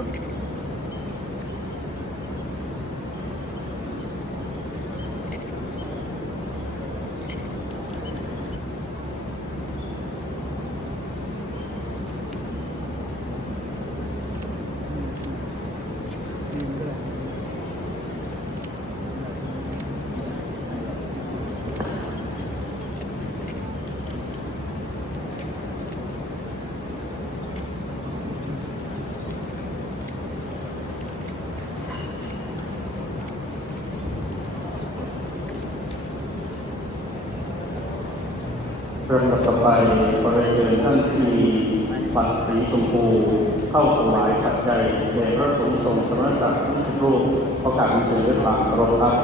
เริ่มต่อไปขอเรียนท่านที่ปัดสีชมพูเข้าถวายปัจจัยแด่พระสงฆ์ทรงสมณศักดิ์ทุกรูปประกาศเป็นด้วยความเคารพครับ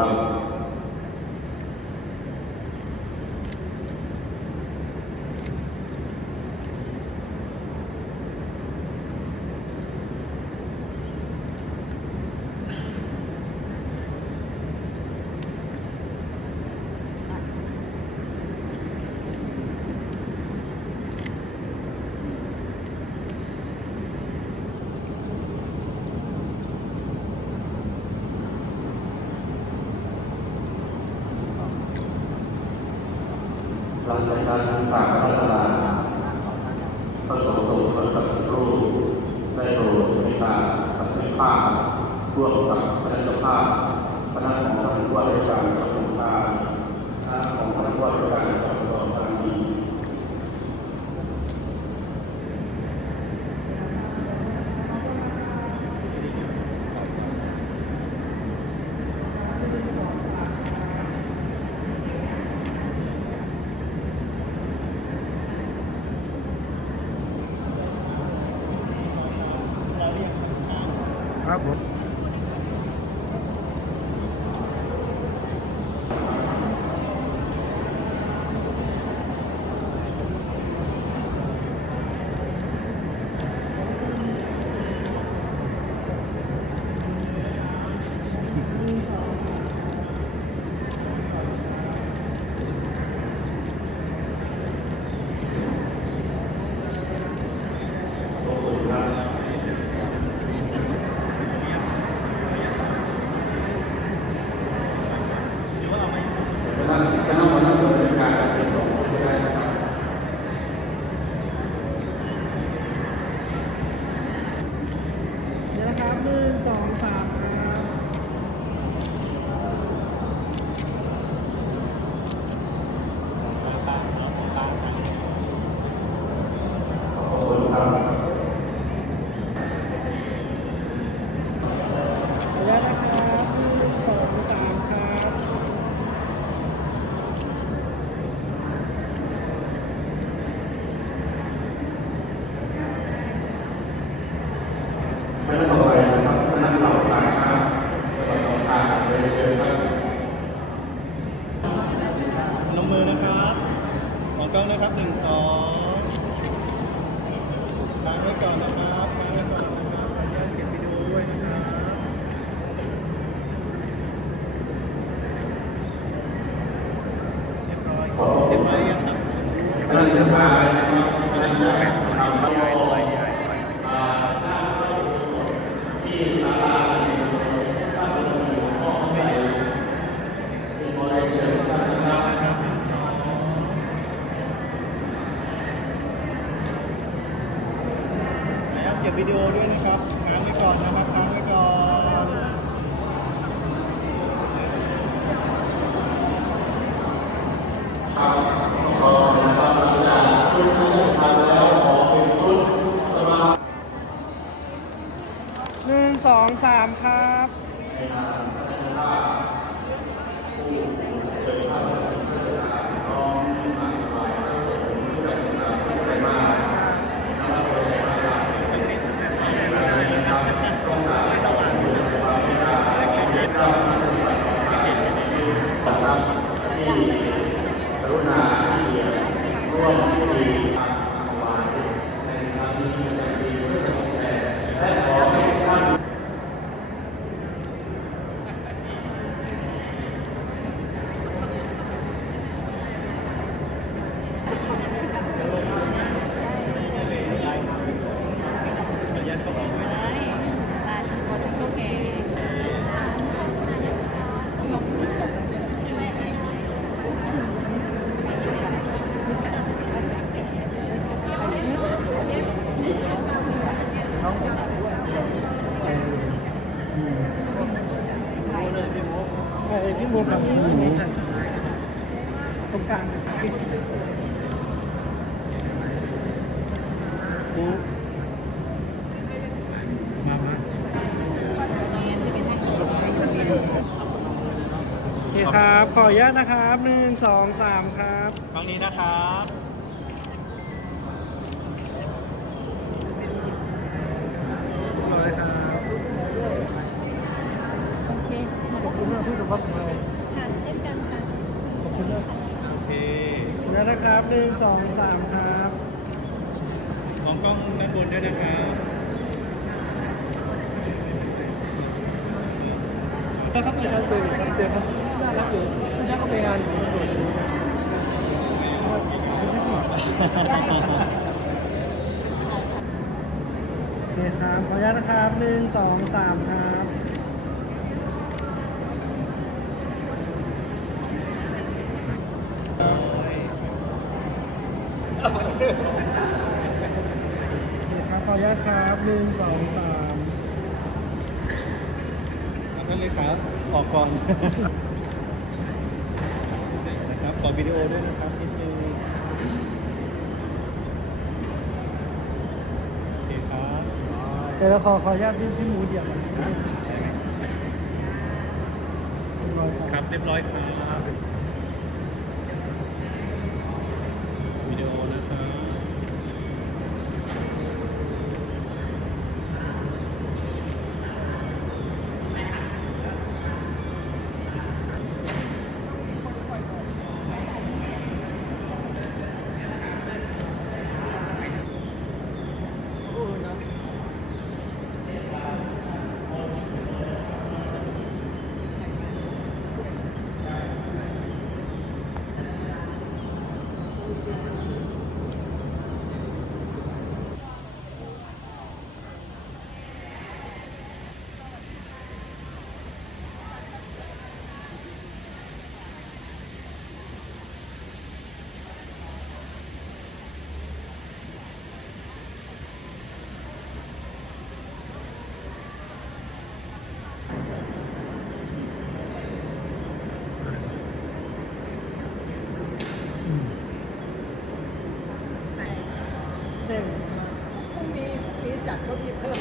ครับ หลังจากนั้นฝ่ายพระราชทานพระสงฆ์ทรงสวนสัตว์รูปได้โปรดในการปฏิภาณร่วมกับคณะเจ้าภาพคณะของท่านผู้ว่าราชการจังหวัดสงขลาคณะของท่านผู้ว่าราชการจังหวัดอุดรธานี ครับผม คณะวันนี้ดำเนินการจัดเป็นของผู้ได้นะครับ เดี๋ยวนะครับ1 2 3ครับ ขอบคุณครับ ขออนุญาตนะครับ1 2 3ครับ คณะต่อไปนะครับคณะเหล่าต่างชาติจังหวัดหนองคายเรียนเชิญครับ ลงมือนะครับมองกล้องนะครับ1 2ล้างไว้ก่อนนะครับล้างไว้ก่อนนะครับขออนุญาตเก็บวิดีโอด้วยนะครับเรียบร้อยเรียบร้อยยังครับ คณะสุดท้ายนะครับคณะผู้แข่งขันที่ศาลาตั้งเป็นหัวข้อใส่เป็นบริเชิญท่านนะครับ แล้วเก็บวิดีโอด้วยนะครับค้างไว้ก่อนนะครับค้างไว้ก่อน ครับขอนะครับหลังจากชุดผู้ชมทานแล้วขอเป็นชุดสมา 1 2 3ครับ ในนามคณะภาพผู้เชิญท่านน้องมาถวายพระสงฆ์ผู้ได้ศึกษาผู้ได้มากนะครับโดยใช้มาตราช่วงการสว่างความเมตตาเรียนรับสังคมสัตว์ของสายนะครับที่กรุณาที่ร่วมพิธีการถวายในครั้งนี้เป็นอย่างดีเพื่อจะตอบแทนและขอให้ท่าน ขออนุญาตเข้าไปด้วยนะ มาถึงคนโอเค พี่โมครับพี่โมตรงกลางมาโอเคครับ ขออนุญาตนะครับ1 2 3ครับ ครั้งนี้นะครับ ขอบคุณมากพี่สุภาพ หนึ่งสองสามครับ มองกล้องด้านบนด้วยนะครับ แล้วครับเมื่อเช้าเจอครับเจอครับน่ารักเจอเมื่อเช้าก็ไปงานของตำรวจอยู่ครับโอเคครับขออนุญาตนะครับหนึ่งสองสามครับโอเคครับขออนุญาตครับหนึ่งสองสาม เอาท่านเลยครับ ออกก่อน นะครับขอวิดีโอด้วยนะครับนิดนึงโอเคครับ เดี๋ยวเราขออนุญาตพี่หมูเดียวก่อน ครับเรียบร้อยครับวิดีโอนะครับ เต็ม พรุ่งนี้จัดเก้าอี้เพิ่ม